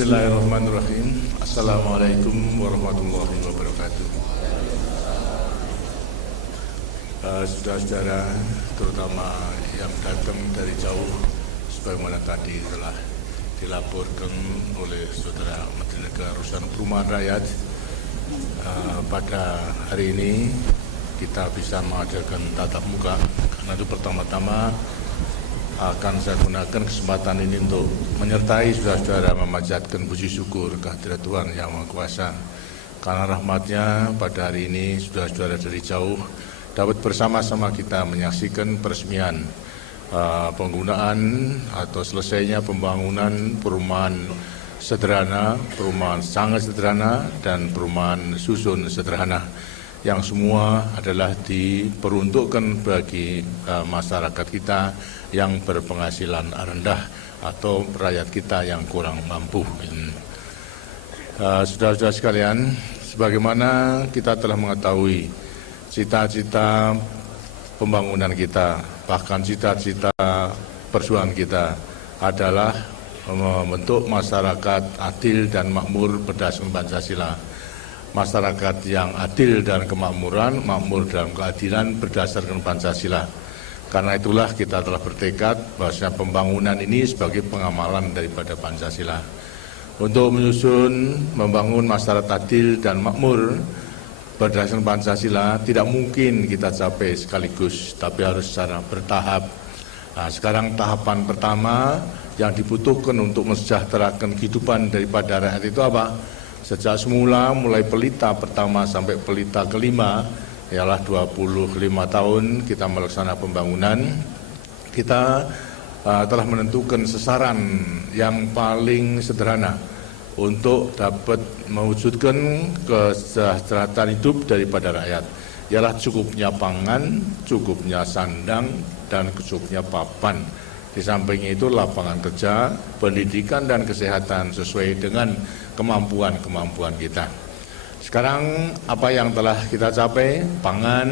Bismillahirrahmanirrahim. Assalamualaikum warahmatullahi wabarakatuh. Saudara-saudara, terutama yang datang dari jauh, sebagaimana tadi telah dilaporkan oleh Saudara Menteri Negara Urusan Perumahan Rakyat, pada hari ini kita bisa mengadakan tatap muka. Karena itu pertama-tama akan saya gunakan kesempatan ini untuk menyertai saudara-saudara memanjatkan puji syukur kehadirat Tuhan Yang Maha Kuasa. Karena rahmatnya pada hari ini saudara-saudara dari jauh dapat bersama-sama kita menyaksikan peresmian penggunaan atau selesainya pembangunan perumahan sederhana, perumahan sangat sederhana, dan perumahan susun sederhana, yang semua adalah diperuntukkan bagi masyarakat kita yang berpenghasilan rendah atau rakyat kita yang kurang mampu. Saudara-saudara sekalian, sebagaimana kita telah mengetahui cita-cita pembangunan kita, bahkan cita-cita perjuangan kita adalah membentuk masyarakat adil dan makmur berdasarkan Pancasila. Masyarakat yang adil dan kemakmuran, makmur dalam keadilan berdasarkan Pancasila. Karena itulah kita telah bertekad bahwa pembangunan ini sebagai pengamalan daripada Pancasila. Untuk menyusun, membangun masyarakat adil dan makmur berdasarkan Pancasila tidak mungkin kita capai sekaligus, tapi harus secara bertahap. Nah, sekarang tahapan pertama yang dibutuhkan untuk mensejahterakan kehidupan daripada rakyat itu apa? Sejak semula, mulai pelita pertama sampai pelita kelima, ialah 25 tahun kita melaksanakan pembangunan, kita telah menentukan sasaran yang paling sederhana untuk dapat mewujudkan kesejahteraan hidup daripada rakyat, ialah cukupnya pangan, cukupnya sandang, dan cukupnya papan. Di samping itu lapangan kerja, pendidikan, dan kesehatan sesuai dengan kemampuan kita. Sekarang apa yang telah kita capai? Pangan,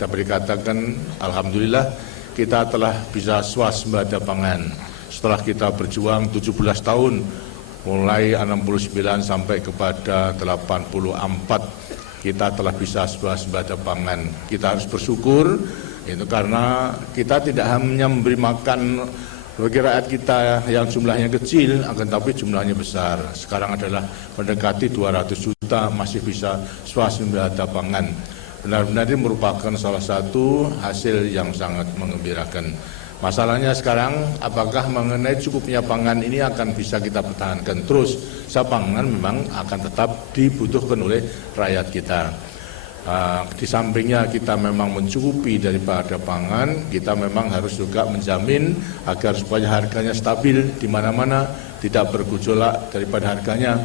dapat dikatakan alhamdulillah kita telah bisa swasembada pangan. Setelah kita berjuang 17 tahun, mulai 69 sampai kepada 84, kita telah bisa swasembada pangan. Kita harus bersyukur itu karena kita tidak hanya memberi makan bagi rakyat kita yang jumlahnya kecil, akan tapi jumlahnya besar. Sekarang adalah mendekati 200 juta masih bisa swasembada pangan. Benar-benar ini merupakan salah satu hasil yang sangat menggembirakan. Masalahnya sekarang, apakah mengenai cukupnya pangan ini akan bisa kita pertahankan terus? Pangan memang akan tetap dibutuhkan oleh rakyat kita. Di sampingnya kita memang mencukupi daripada pangan, kita memang harus juga menjamin agar supaya harganya stabil di mana-mana, tidak bergejolak daripada harganya.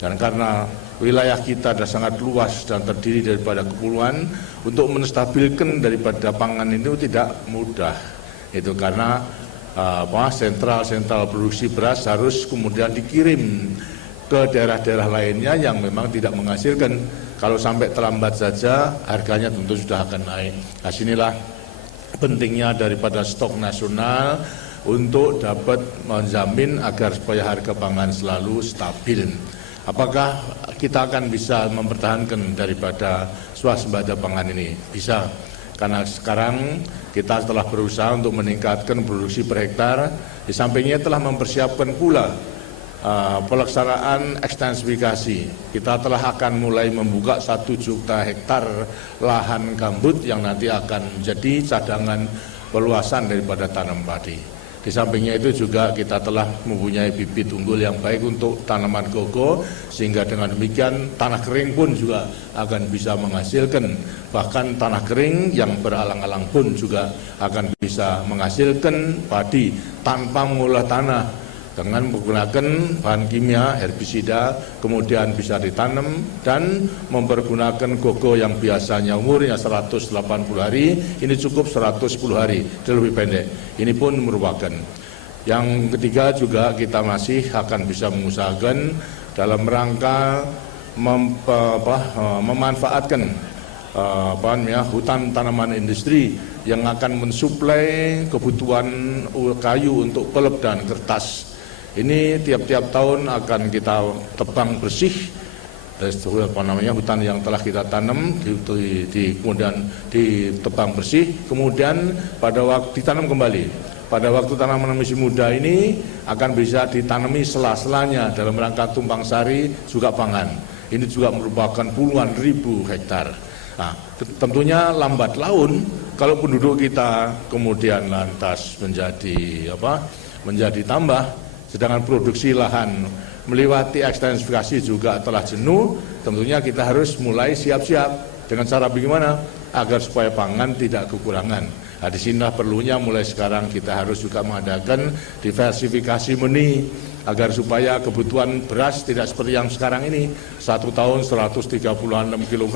Dan karena wilayah kita adalah sangat luas dan terdiri daripada kepulauan, untuk menstabilkan daripada pangan itu tidak mudah. Itu karena sentral produksi beras harus kemudian dikirim ke daerah-daerah lainnya yang memang tidak menghasilkan. Kalau sampai terlambat saja, harganya tentu sudah akan naik. Nah, sinilah pentingnya daripada stok nasional untuk dapat menjamin agar supaya harga pangan selalu stabil. Apakah kita akan bisa mempertahankan daripada swasembada pangan ini? Bisa, karena sekarang kita telah berusaha untuk meningkatkan produksi per hektar. Di sampingnya telah mempersiapkan pula pelaksanaan ekstensifikasi. Kita telah akan mulai membuka 1 juta hektar lahan gambut yang nanti akan menjadi cadangan peluasan daripada tanam padi. Di sampingnya itu juga kita telah mempunyai bibit unggul yang baik untuk tanaman koko, sehingga dengan demikian tanah kering pun juga akan bisa menghasilkan. Bahkan tanah kering yang beralang-alang pun juga akan bisa menghasilkan padi tanpa mengolah tanah, dengan menggunakan bahan kimia, herbisida, kemudian bisa ditanam dan mempergunakan koko yang biasanya umurnya 180 hari, ini cukup 110 hari, lebih pendek. Ini pun merupakan. Yang ketiga juga kita masih akan bisa mengusahakan dalam rangka memanfaatkan hutan tanaman industri yang akan mensuplai kebutuhan kayu untuk pelep dan kertas. Ini tiap-tiap tahun akan kita tebang bersih hutan yang telah kita tanam, kemudian ditebang bersih, kemudian pada waktu ditanam kembali. Pada waktu tanaman masih muda ini akan bisa ditanami sela-selanya dalam rangka tumpang sari juga pangan. Ini juga merupakan puluhan ribu hektar. Nah, tentunya lambat laun kalau penduduk kita kemudian lantas menjadi tambah, sedangkan produksi lahan melewati ekstensifikasi juga telah jenuh, tentunya kita harus mulai siap-siap dengan cara bagaimana agar supaya pangan tidak kekurangan. Nah, di sinilah perlunya mulai sekarang kita harus juga mengadakan diversifikasi benih agar supaya kebutuhan beras tidak seperti yang sekarang ini, 1 tahun 136 kg.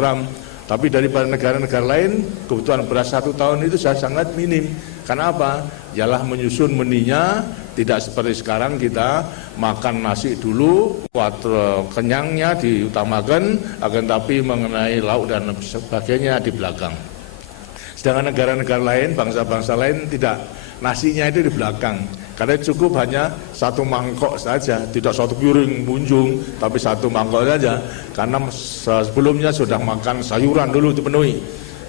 Tapi daripada negara-negara lain, kebutuhan beras 1 tahun itu sangat minim. Karena apa? Ialah menyusun menihnya, tidak seperti sekarang kita makan nasi dulu, kenyangnya diutamakan, akan tapi mengenai lauk dan sebagainya di belakang. Sedangkan negara-negara lain, bangsa-bangsa lain tidak, nasinya itu di belakang. Karena cukup hanya 1 mangkok saja, tidak 1 piring munjung, tapi 1 mangkok saja. Karena sebelumnya sudah makan sayuran dulu dipenuhi.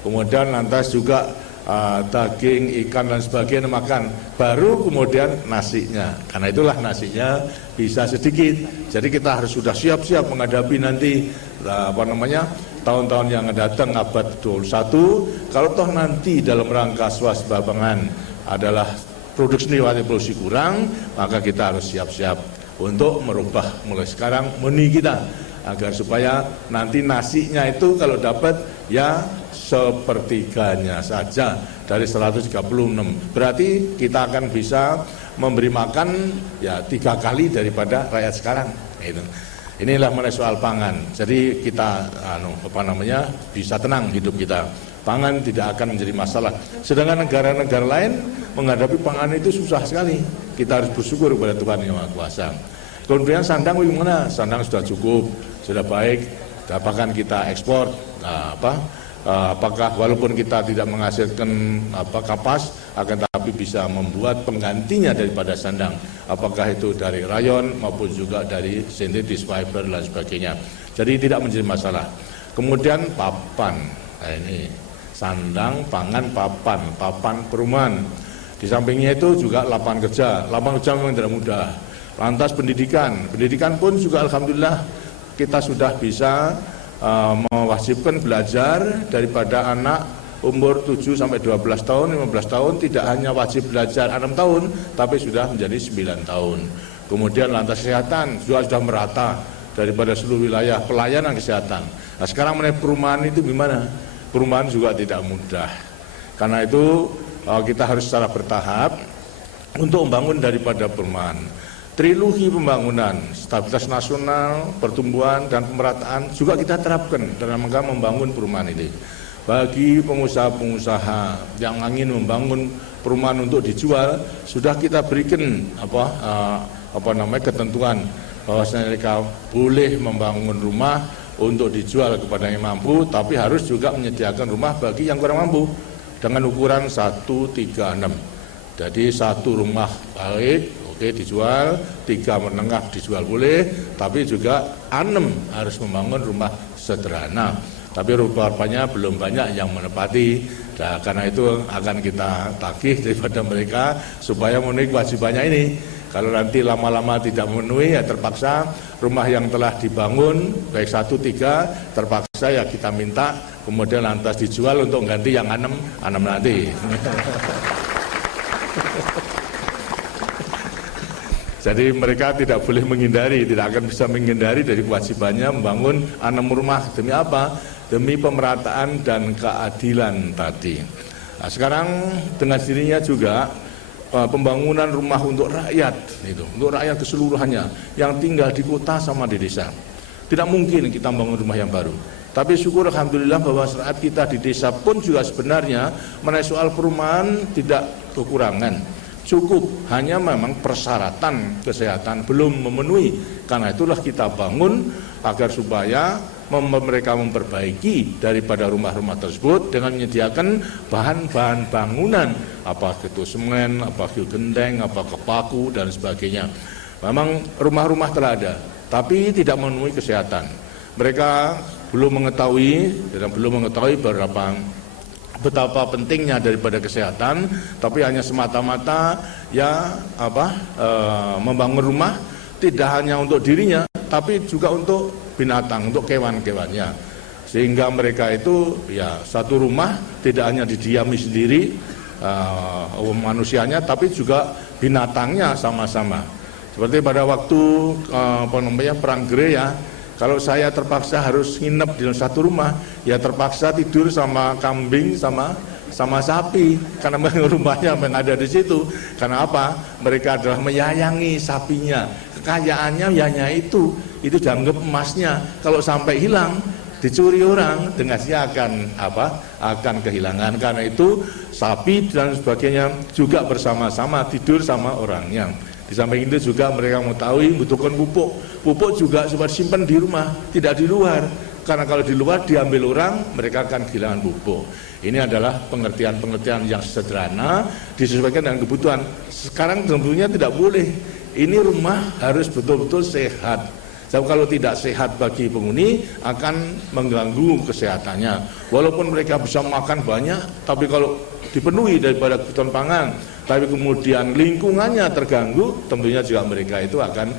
Kemudian lantas juga daging, ikan dan sebagainya makan. Baru kemudian nasinya. Karena itulah nasinya bisa sedikit. Jadi kita harus sudah siap-siap menghadapi nanti tahun-tahun yang datang abad 21. Kalau toh nanti dalam rangka swasembada pangan adalah produksi kurang, maka kita harus siap-siap untuk merubah mulai sekarang menu kita agar supaya nanti nasinya itu kalau dapat ya sepertiganya saja dari 136. Berarti kita akan bisa memberi makan ya 3 kali daripada rakyat sekarang. Inilah mengenai soal pangan. Jadi kita bisa tenang hidup kita. Pangan tidak akan menjadi masalah. Sedangkan negara-negara lain menghadapi pangan itu susah sekali. Kita harus bersyukur kepada Tuhan Yang Maha Kuasa. Kemudian sandang bagaimana? Sandang sudah cukup, sudah baik. Bahkan kita ekspor. Apakah walaupun kita tidak menghasilkan kapas, akan tapi bisa membuat penggantinya daripada sandang. Apakah itu dari rayon maupun juga dari sintetis fiber dan sebagainya. Jadi tidak menjadi masalah. Kemudian papan. Nah, ini sandang, pangan, papan perumahan. Di sampingnya itu juga lapangan kerja. Lapangan kerja memang tidak mudah. Lantas pendidikan pun juga alhamdulillah kita sudah bisa mewajibkan belajar daripada anak umur 7 sampai 12 tahun, 15 tahun tidak hanya wajib belajar 6 tahun, tapi sudah menjadi 9 tahun. Kemudian lantas kesehatan juga sudah merata daripada seluruh wilayah pelayanan kesehatan. Nah, sekarang mengenai perumahan itu gimana? Perumahan juga tidak mudah. Karena itu kita harus secara bertahap untuk membangun daripada perumahan. Trilogi pembangunan, stabilitas nasional, pertumbuhan dan pemerataan juga kita terapkan dalam rangka membangun perumahan ini. Bagi pengusaha-pengusaha yang ingin membangun perumahan untuk dijual, sudah kita berikan ketentuan bahwasanya mereka boleh membangun rumah untuk dijual kepada yang mampu, tapi harus juga menyediakan rumah bagi yang kurang mampu dengan ukuran 136. Jadi 1 rumah baik dijual, 3 menengah dijual boleh, tapi juga 6 harus membangun rumah sederhana. Tapi rupanya belum banyak yang menepati. Nah, karena itu akan kita tagih daripada mereka supaya memenuhi kewajibannya ini. Kalau nanti lama-lama tidak memenuhi, ya terpaksa rumah yang telah dibangun, baik 1, 3, terpaksa ya kita minta, kemudian lantas dijual untuk ganti yang 6 nanti. Jadi mereka tidak boleh menghindari, tidak akan bisa menghindari dari kewajibannya membangun 6 rumah. Demi apa? Demi pemerataan dan keadilan tadi. Nah, sekarang dengan sendirinya juga pembangunan rumah untuk rakyat, untuk rakyat keseluruhannya yang tinggal di kota sama di desa. Tidak mungkin kita membangun rumah yang baru. Tapi syukur alhamdulillah bahwa saat kita di desa pun juga sebenarnya mengenai soal perumahan tidak kekurangan. Cukup, hanya memang persyaratan kesehatan belum memenuhi. Karena itulah kita bangun agar supaya mereka memperbaiki daripada rumah-rumah tersebut dengan menyediakan bahan-bahan bangunan, apa itu semen, apa itu genteng, apa paku dan sebagainya. Memang rumah-rumah telah ada, tapi tidak memenuhi kesehatan. Mereka belum mengetahui betapa pentingnya daripada kesehatan, tapi hanya semata-mata membangun rumah tidak hanya untuk dirinya, tapi juga untuk binatang, untuk kewan-kewannya. Sehingga mereka itu satu rumah tidak hanya didiami sendiri manusianya, tapi juga binatangnya sama-sama. Seperti pada waktu Perang Gereya, kalau saya terpaksa harus nginep di satu rumah, ya terpaksa tidur sama kambing sama sapi, karena rumahnya memang ada di situ. Karena apa? Mereka adalah menyayangi sapinya. Kekayaannya hanya itu dianggap emasnya. Kalau sampai hilang, dicuri orang, dengasnya akan kehilangan. Karena itu sapi dan sebagainya juga bersama-sama tidur sama orangnya. Di samping itu juga mereka mengetahui membutuhkan pupuk. Pupuk juga supaya simpan di rumah, tidak di luar. Karena kalau di luar diambil orang, mereka akan kehilangan pupuk. Ini adalah pengertian-pengertian yang sederhana, disesuaikan dengan kebutuhan. Sekarang tentunya tidak boleh. Ini rumah harus betul-betul sehat. Sebab kalau tidak sehat bagi penghuni akan mengganggu kesehatannya. Walaupun mereka bisa makan banyak, tapi kalau dipenuhi daripada kebutuhan pangan, tapi kemudian lingkungannya terganggu, tentunya juga mereka itu akan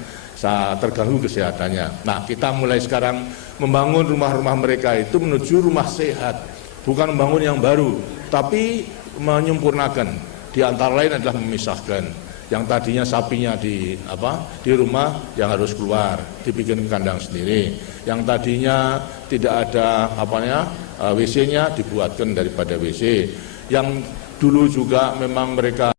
terganggu kesehatannya. Nah, kita mulai sekarang membangun rumah-rumah mereka itu menuju rumah sehat, bukan membangun yang baru, tapi menyempurnakan. Di antara lain adalah memisahkan. Yang tadinya sapinya di rumah yang harus keluar, dibikin kandang sendiri. Yang tadinya tidak ada WC-nya dibuatkan daripada WC. Yang dulu juga memang mereka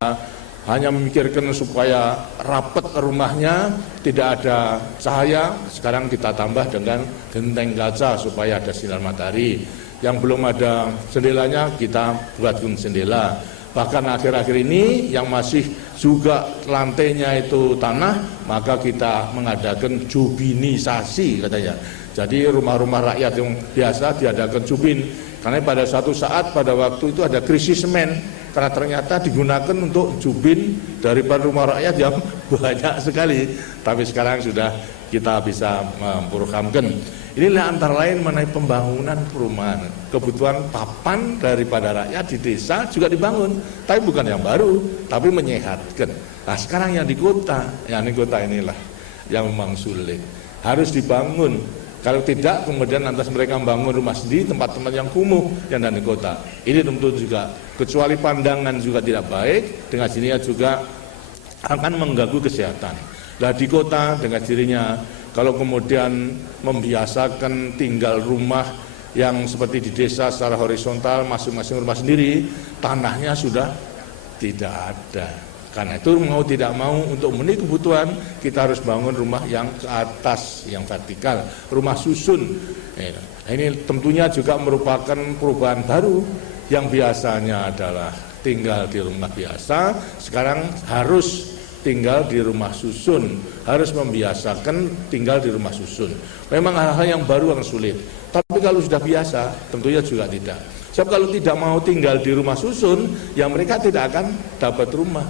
hanya memikirkan supaya rapat rumahnya, tidak ada cahaya, sekarang kita tambah dengan genteng kaca supaya ada sinar matahari. Yang belum ada jendelanya kita buatkan jendela. Bahkan akhir-akhir ini yang masih juga lantainya itu tanah, maka kita mengadakan jubinisasi katanya. Jadi rumah-rumah rakyat yang biasa diadakan jubin. Karena pada suatu saat pada waktu itu ada krisis semen, karena ternyata digunakan untuk jubin daripada rumah rakyat yang banyak sekali. Tapi sekarang sudah kita bisa memprogramkan. Inilah antara lain mengenai pembangunan perumahan. Kebutuhan papan daripada rakyat di desa juga dibangun, tapi bukan yang baru, tapi menyehatkan. Nah, sekarang yang di kota inilah yang memang sulit. Harus dibangun. Kalau tidak, kemudian lantas mereka membangun rumah sendiri, tempat-tempat yang kumuh yang ada di kota. Ini tentu juga, kecuali pandangan juga tidak baik, dengan sininya juga akan mengganggu kesehatan. Nah, di kota dengan dirinya, kalau kemudian membiasakan tinggal rumah yang seperti di desa secara horizontal, masing-masing rumah sendiri, tanahnya sudah tidak ada. Karena itu mau tidak mau untuk memenuhi kebutuhan, kita harus bangun rumah yang ke atas, yang vertikal, rumah susun. Ini tentunya juga merupakan perubahan baru, yang biasanya adalah tinggal di rumah biasa, sekarang harus tinggal di rumah susun, harus membiasakan tinggal di rumah susun. Memang hal-hal yang baru yang sulit, tapi kalau sudah biasa tentunya juga tidak. Sebab kalau tidak mau tinggal di rumah susun, ya mereka tidak akan dapat rumah.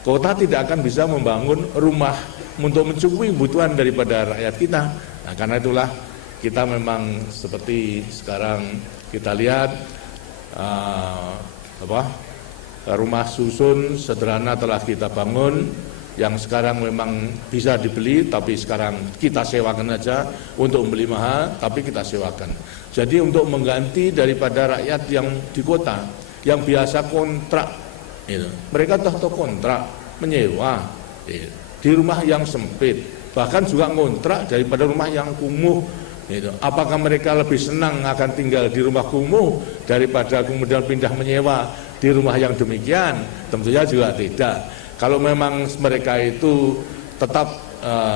Kota tidak akan bisa membangun rumah untuk mencukupi kebutuhan daripada rakyat kita. Nah, karena itulah kita memang seperti sekarang kita lihat rumah susun sederhana telah kita bangun, yang sekarang memang bisa dibeli, tapi sekarang kita sewakan aja. Untuk membeli mahal, tapi kita sewakan. Jadi untuk mengganti daripada rakyat yang di kota, yang biasa kontrak, mereka tahu kontrak, menyewa di rumah yang sempit, bahkan juga kontrak daripada rumah yang kumuh. Apakah mereka lebih senang akan tinggal di rumah kumuh daripada kemudian pindah menyewa di rumah yang demikian? Tentunya juga tidak. Kalau memang mereka itu tetap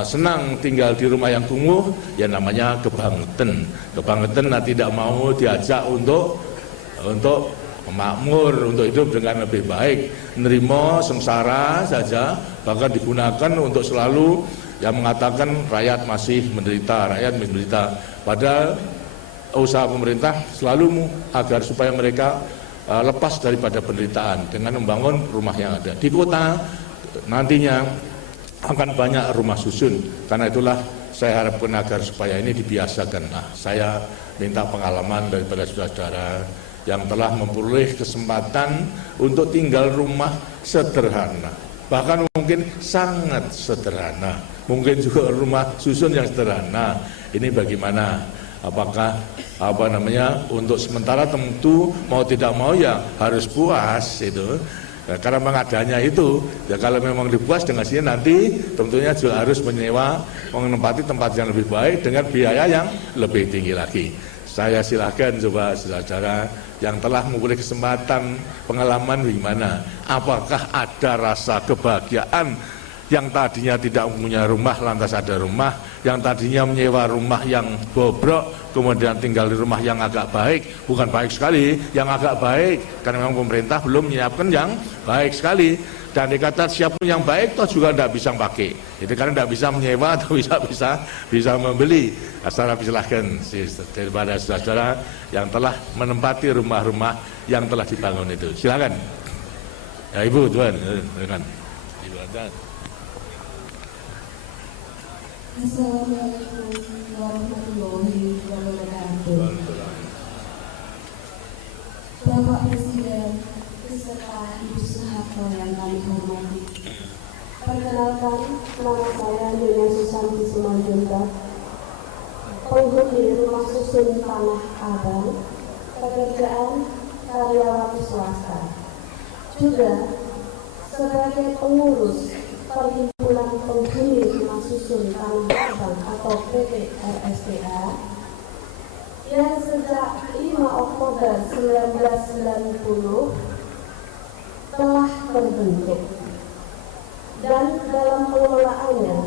senang tinggal di rumah yang kumuh, ya namanya kebangetan. Kebangetan tidak mau diajak untuk makmur, untuk hidup dengan lebih baik, nerimo sengsara saja, bahkan digunakan untuk selalu yang mengatakan rakyat masih menderita, padahal usaha pemerintah selalu agar supaya mereka lepas daripada penderitaan dengan membangun rumah yang ada. Di kota nantinya akan banyak rumah susun. Karena itulah saya harapkan agar supaya ini dibiasakan. Nah, saya minta pengalaman daripada saudara-saudara yang telah memperoleh kesempatan untuk tinggal rumah sederhana, bahkan mungkin sangat sederhana, mungkin juga rumah susun yang sederhana. Ini bagaimana? Apakah untuk sementara tentu mau tidak mau ya harus puas itu. Nah, karena mengadanya itu, ya kalau memang dipuas dengan sini nanti tentunya juga harus menempati tempat yang lebih baik dengan biaya yang lebih tinggi lagi. Saya silakan coba saudara-saudara yang telah memperoleh kesempatan pengalaman bagaimana. Apakah ada rasa kebahagiaan yang tadinya tidak punya rumah lantas ada rumah, yang tadinya menyewa rumah yang bobrok kemudian tinggal di rumah yang agak baik, bukan baik sekali, yang agak baik karena memang pemerintah belum menyiapkan yang baik sekali. Dan dikata siapun yang baik toh juga tidak bisa pakai, itu karena tidak bisa menyewa atau bisa membeli. Asal silahkan daripada saudara-saudara yang telah menempati rumah-rumah yang telah dibangun itu, silakan. Ya Ibu, Tuan, silakan. Assalamualaikum warahmatullahi wabarakatuh. Bapak Presiden beserta Ibu Soeharto yang kami hormati. Perkenalkan, nama saya Nyonya Susanti Simanjuntak, penghuni Rumah Susun Tanah Abang, pekerjaan karyawati swasta. Juga sebagai pengurus Perhimpunan Penghuni Rumah Susun Tanah Abang atau PPRSTA yang sejak 5 Oktober 1990 telah terbentuk, dan dalam pengelolaannya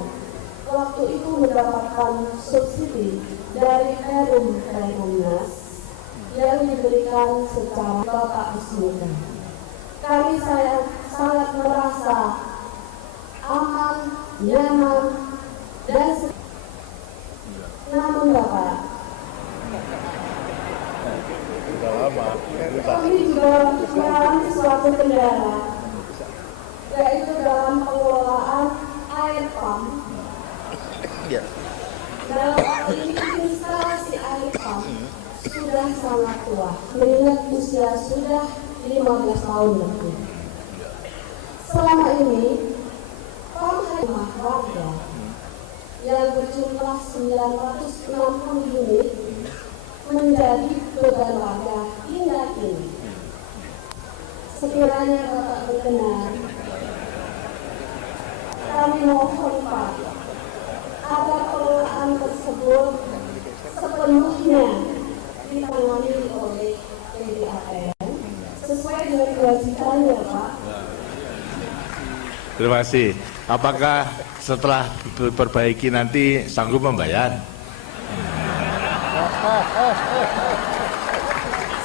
waktu itu mendapatkan subsidi dari Perumnas yang diberikan secara Bapak Resmikan. Kami sangat merasa aman, nyaman, dan namun Bapak, kami juga mengalami suatu kendala, yaitu dalam pengelolaan air pump. Dalam hal ini instalasi air pump sudah sangat tua, mengingat usia sudah 15 tahun lebih. Selama ini rumah warga yang berjumlah 960 unit menjadi beban warga hingga kini. Sekiranya Bapak berkenan, kami mohon Pak agar pengelolaan tersebut sepenuhnya ditangani oleh PDAM sesuai dengan kewajibannya Pak. Terima kasih. Apakah setelah diperbaiki nanti sanggup membayar?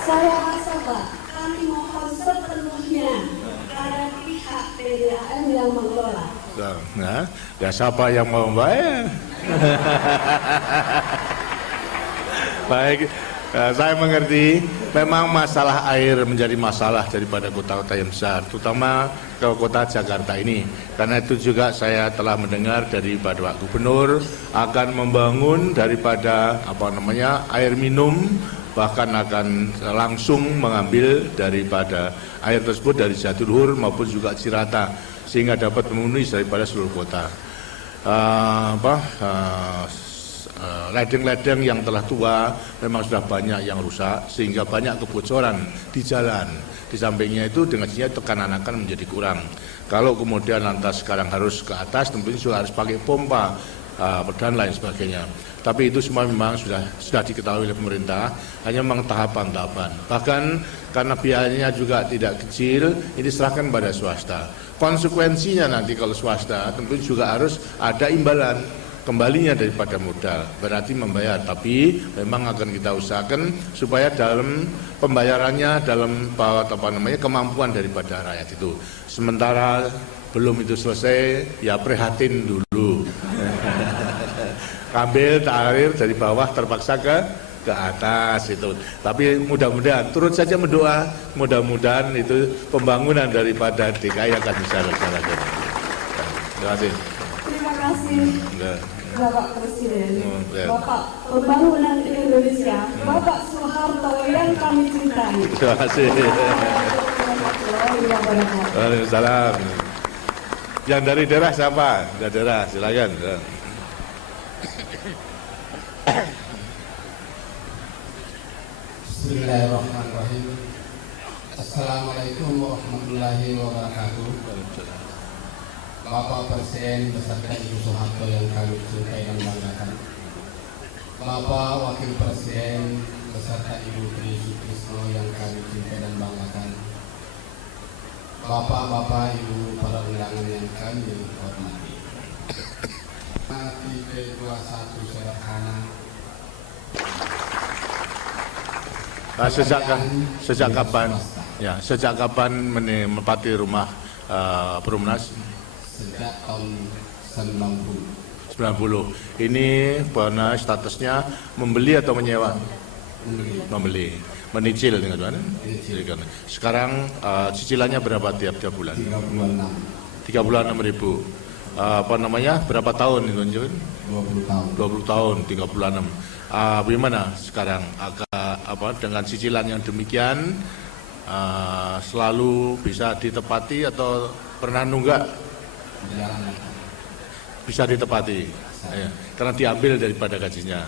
Saya rasa Pak, kami mohon sepenuhnya pada pihak PDAM yang mengelola. Nah, ya siapa yang mau membayar? Baik. Saya mengerti, memang masalah air menjadi masalah daripada kota-kota yang besar, terutama ke kota Jakarta ini. Karena itu juga saya telah mendengar dari Pak Gubernur akan membangun daripada air minum, bahkan akan langsung mengambil daripada air tersebut dari Jatiluhur maupun juga Cirata, sehingga dapat memenuhi daripada seluruh kota. Ledeng-ledeng yang telah tua memang sudah banyak yang rusak, sehingga banyak kebocoran di jalan. Di sampingnya itu dengan sini tekanan akan menjadi kurang. Kalau kemudian lantas sekarang harus ke atas, tentunya juga harus pakai pompa dan lain sebagainya. Tapi itu semua memang sudah diketahui oleh pemerintah, hanya memang tahapan-tahapan. Bahkan karena biayanya juga tidak kecil, ini serahkan pada swasta. Konsekuensinya nanti kalau swasta tentu juga harus ada imbalan kembalinya daripada modal, berarti membayar, tapi memang akan kita usahakan supaya dalam pembayarannya dalam kemampuan daripada rakyat itu. Sementara belum itu selesai, ya prihatin dulu. Ambil tarir dari bawah terpaksa ke atas itu. Tapi mudah-mudahan turut saja mendoa, mudah-mudahan itu pembangunan daripada DKI akan bisa terlaksana. Terima kasih. Terima kasih Ya. Bapak Presiden, Ya. Bapak Pembangunan Indonesia, Bapak Soeharto yang kami cintai. Terima kasih. Waalaikumsalam. Yang dari daerah siapa? Dari daerah, silakan. Bismillahirrahmanirrahim. Assalamualaikum warahmatullahi wabarakatuh. Bapak Presiden beserta Ibu Soeharto yang kami cintai dan banggakan, Bapak Wakil Presiden beserta Ibu Tri Sutrisno yang kami cintai dan banggakan, Bapak-bapak, Ibu para undangan yang kami hormati. Mati ke-21 sederhana. Sejak kapan menempati rumah Perumnas? Sejak tahun 90. 90. Ini statusnya membeli atau menyewa? Membeli. Menicil dengan mana? Sekarang cicilannya berapa tiap bulan? 36.000. Berapa tahun itu? 20 tahun. 20 tahun, 36. Bagaimana sekarang dengan cicilan yang demikian selalu bisa ditepati atau pernah nunggak? Bisa ditepati. Ya, karena diambil daripada gajinya.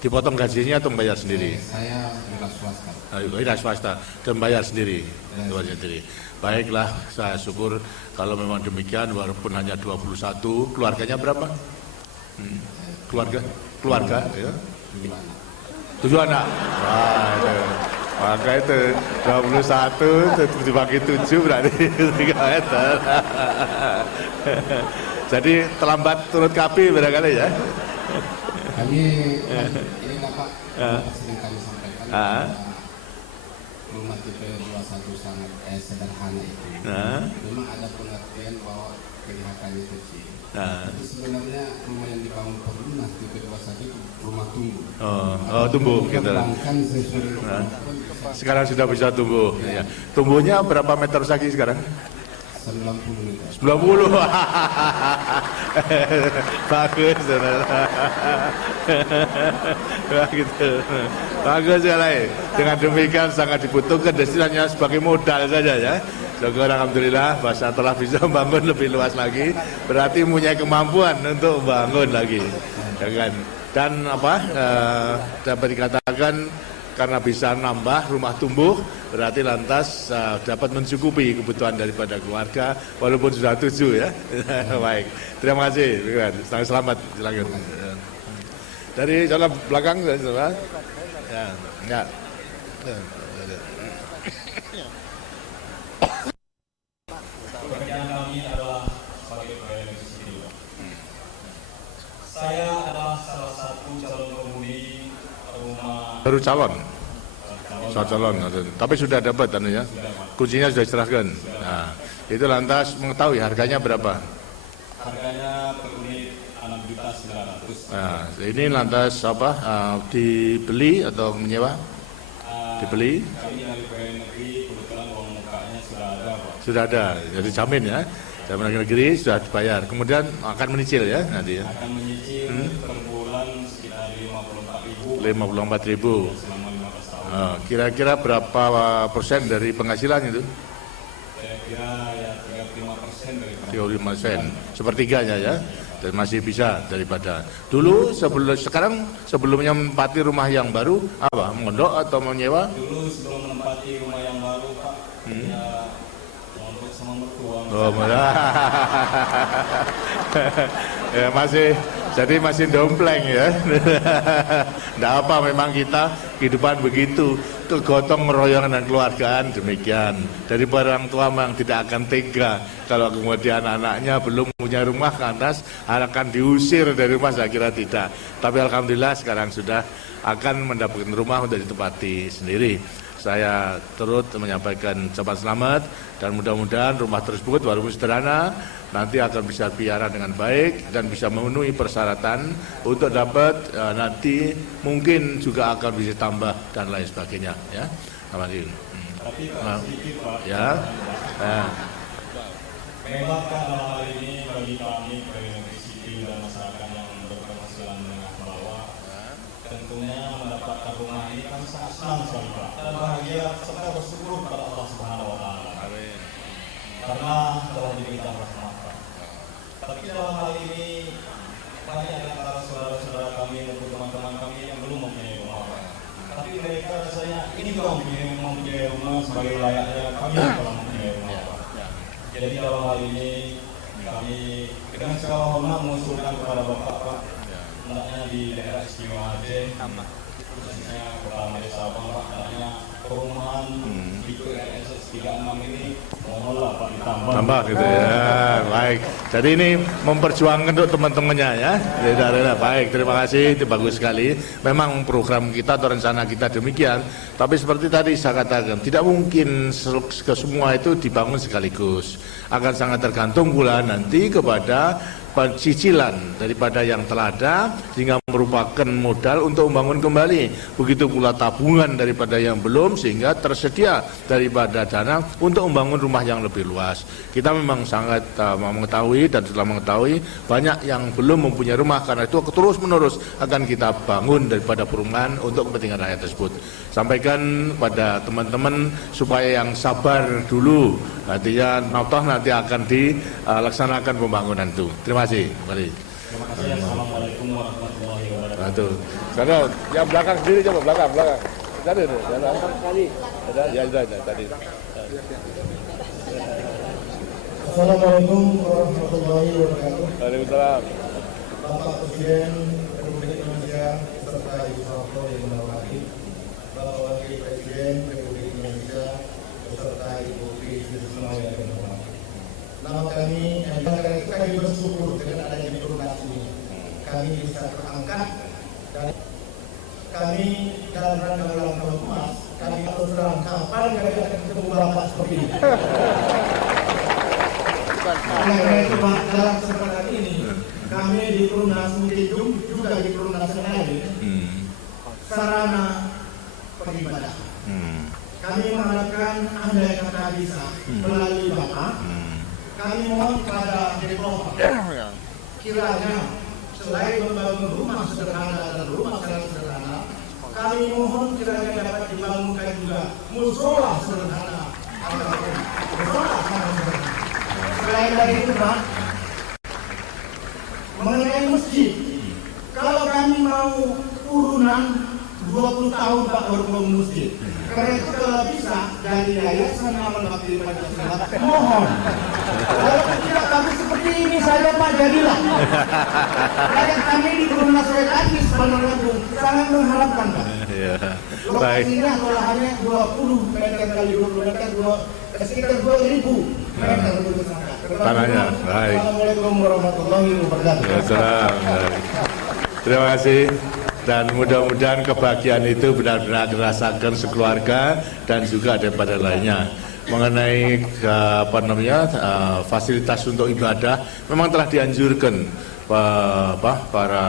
Dipotong gajinya atau membayar sendiri? Saya wira swasta swasta. dan bayar sendiri. Baiklah, saya syukur kalau memang demikian, walaupun hanya 21. Keluarganya berapa? Keluarga ya? 7 anak. Wah, itu. Maka itu 21 dibagi 7 berarti 3 meter. Jadi terlambat turut kapi barangkali ya? Kami ini Bapak sering kami sampaikan rumah tipe 21 sangat sederhana itu. Memang ada pengertian bahwa kelihatannya kecil. Tapi sebenarnya rumah yang dibangun Perumnas tipe 21 itu rumah tumbuh. Tumbuh gitu. Sekarang sudah bisa tumbuh. Ya. Tumbuhnya berapa meter persegi sekarang? 90 meter. 90. Bagus. Gitu. Bagus sekali. Dengan demikian sangat dibutuhkan destinasinya sebagai modal saja ya. Syukur alhamdulillah bahasa telah bisa membangun lebih luas lagi. Berarti punya kemampuan untuk membangun lagi. Dan dapat dikatakan karena bisa nambah rumah tumbuh, berarti lantas dapat mencukupi kebutuhan daripada keluarga walaupun sudah 7 ya. Baik, terima kasih. Selamat. Silakan. Dari jalan belakang, ya. Pekerjaan kami adalah sebagai pegawai negeri sipil. Saya adalah salah satu calon penghuni rumah. Baru calon, tapi sudah dapat ya. Kuncinya sudah diserahkan. Nah, itu lantas mengetahui harganya berapa? Harganya per unit 6.900.000. Nah, ini lantas dibeli atau menyewa? Dibeli? Kami dari pegawai negeri kebetulan uang mukanya sudah ada, Pak. Sudah ada, jadi jamin ya. Jamin negeri sudah dibayar. Kemudian akan menicil ya nanti ya. Akan menyicil per bulan sekitar 54.000. 54.000. Selama 15 tahun. Kira-kira berapa persen dari penghasilan itu? Kira-kira ya 35% dari 35%, sepertiganya ya. Dan masih bisa daripada dulu sebelumnya menempati rumah yang baru mondok atau menyewa? Dulu sebelum menempati rumah yang baru, Pak, ya mondok sama mertua. Ya masih dompleng ya. Nggak apa, memang kita kehidupan begitu, kegotong meroyong dan keluargaan demikian. Dari orang tua memang tidak akan tega kalau kemudian anaknya belum punya rumah lantas akan diusir dari rumah, saya kira tidak. Tapi alhamdulillah sekarang sudah akan mendapatkan rumah untuk ditempati sendiri. Saya turut menyampaikan ucapan selamat dan mudah-mudahan rumah tersebut walaupun sederhana nanti akan bisa piara dengan baik dan bisa memenuhi persyaratan untuk dapat nanti mungkin juga akan bisa tambah dan lain sebagainya ya. Tapi sedikit, Pak. Ya. Memang kan dalam hal ini bagi kami pegawai negeri sangat senang sekali Pak, dan bahagia serta bersyukur kepada Allah Subhanahu Wa Taala. Karena telah diberikan rahmat Pak. Tapi dalam hal ini banyak di antara saudara-saudara kami maupun teman-teman kami yang belum mempunyai rumah Pak. Tapi mereka rasanya ini belum mempunyai rumah sebagai layaknya kami yang telah mempunyai rumah Pak. Jadi dalam hal ini kami dengan segala hormat mengusulkan kepada Bapak Pak, hendaknya di daerah istimewa Aceh, khususnya Kepala Majelis Sabang Pak, hendaknya perumahan di RS 36 ini mohonlah Pak ditambah. Tambah gitu ya, baik. Jadi ini memperjuangkan untuk teman-temannya ya. Baik, terima kasih, itu bagus sekali. Memang program kita atau rencana kita demikian. Tapi seperti tadi saya katakan, tidak mungkin ke semua itu dibangun sekaligus. Akan sangat tergantung pula nanti kepada pencicilan daripada yang telah ada sehingga merupakan modal untuk membangun kembali. Begitu pula tabungan daripada yang belum sehingga tersedia daripada dana untuk membangun rumah yang lebih luas. Kita memang sangat mengetahui dan sudah mengetahui banyak yang belum mempunyai rumah, karena itu terus menerus akan kita bangun daripada perumahan untuk kepentingan rakyat tersebut. Sampaikan pada teman-teman supaya yang sabar dulu, nantinya nanti akan dilaksanakan pembangunan itu. Terima kasih. Mari. Terima kasih. Assalamualaikum warahmatullahi wabarakatuh. Karena yang belakang sendiri, coba belakang. Tadi jalan kali. Ada tadi. Assalamualaikum warahmatullahi wabarakatuh. Waalaikumsalam. Bapak Presiden Republik Indonesia serta Ibu Soeharto yang menghormati, Bapak Wakil Presiden Republik Indonesia beserta Ibu Tri Sutisno yang terhormat. Nama kami, kami bersyukur dengan adanya diplomasi ini. Kami bisa terangkat dan kami dalam rangka ulang tahun emas, kami terus terang kapan kami akan ketemu Bapak seperti ini. Karena itu Pak, dalam kesempatan ini kami di Perumnas mungkin juga di Perumnas yang lain sarana beribadah. Kami mengharapkan Anda yang kata bisa melalui Bapak. Kami mohon kepada developer kiranya selain membangun rumah sederhana dan rumah sangat sederhana, kami mohon kiranya dapat dibangunkan juga musola sederhana. Musola sangat sederhana. Selain dari itu Pak, mengenai masjid, kalau kami mau urunan 20 tahun Pak baru bangun masjid. Karena itu kalau bisa dari Yayasan Amal Bakti Pancasila, mohon. Kalau tidak kami seperti ini saja Pak, jadilah. Rakyat kami di Perumnas Rakyat sebenarnya sangat mengharapkan Pak. Lokasinya lahannya 20 meter kali 20 meter, sekitar 2.000 meter untuk tanahnya. Baik. Assalamualaikum warahmatullahi wabarakatuh. Terima kasih. Dan mudah-mudahan kebahagiaan itu benar-benar dirasakan sekeluarga dan juga daripada lainnya. Mengenai fasilitas untuk ibadah, memang telah dianjurkan para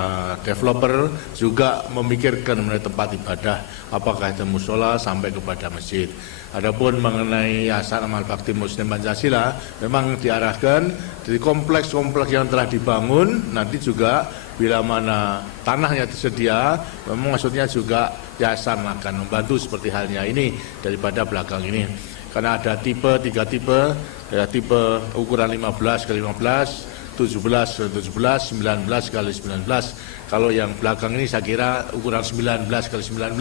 developer juga memikirkan mengenai tempat ibadah, apakah itu musola sampai kepada masjid. Adapun mengenai Yayasan Amal Bakti Muslim Pancasila, memang diarahkan dari kompleks-kompleks yang telah dibangun, nanti juga bila mana tanahnya tersedia, memang maksudnya juga yayasan akan membantu seperti halnya ini daripada belakang ini. Karena ada tiga tipe, ya, tipe ukuran 15 x 15, 17 x 17, 19 x 19. Kalau yang belakang ini saya kira ukuran 19 x 19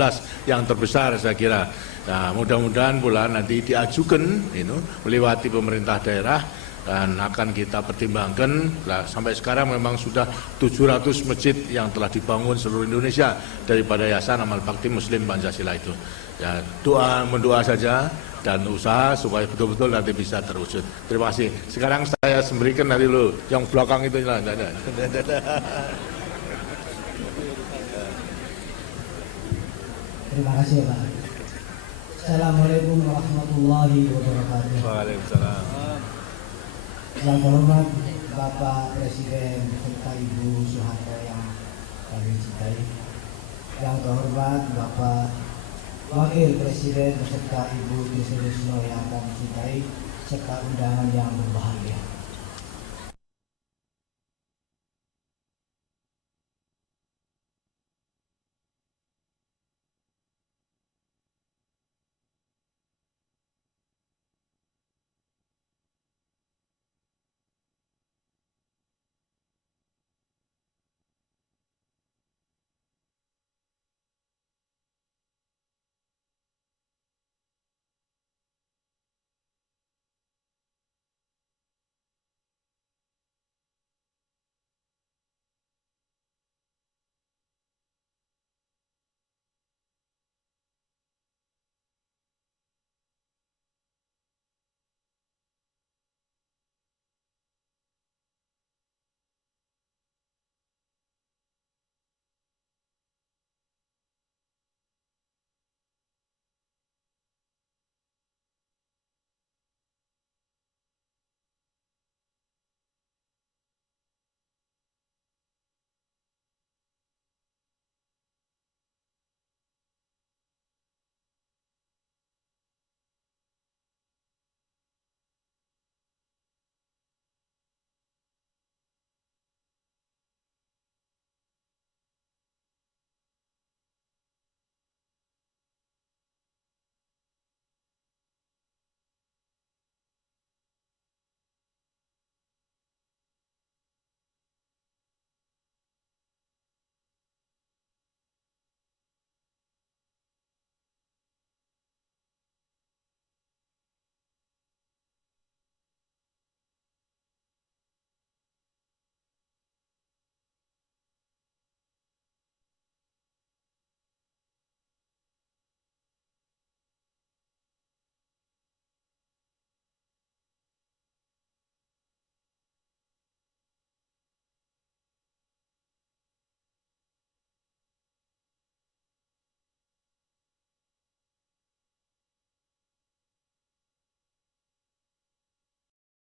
yang terbesar saya kira. Nah, mudah-mudahan pula nanti diajukan melewati pemerintah daerah dan akan kita pertimbangkan. Nah, sampai sekarang memang sudah 700 masjid yang telah dibangun seluruh Indonesia daripada Yayasan Amal Bakti Muslim Pancasila itu. Ya, mendoa saja dan usaha supaya betul-betul nanti bisa terwujud. Terima kasih. Sekarang saya berikan nanti lo yang belakang itu. Terima kasih Pak. Assalamualaikum warahmatullahi wabarakatuh. Waalaikumsalam. Yang terhormat Bapak Presiden serta Ibu Soeharto yang kami cintai. Yang terhormat Bapak Wakil Presiden beserta Ibu Tri Sutisno yang kami cintai serta undangan yang berbahagia.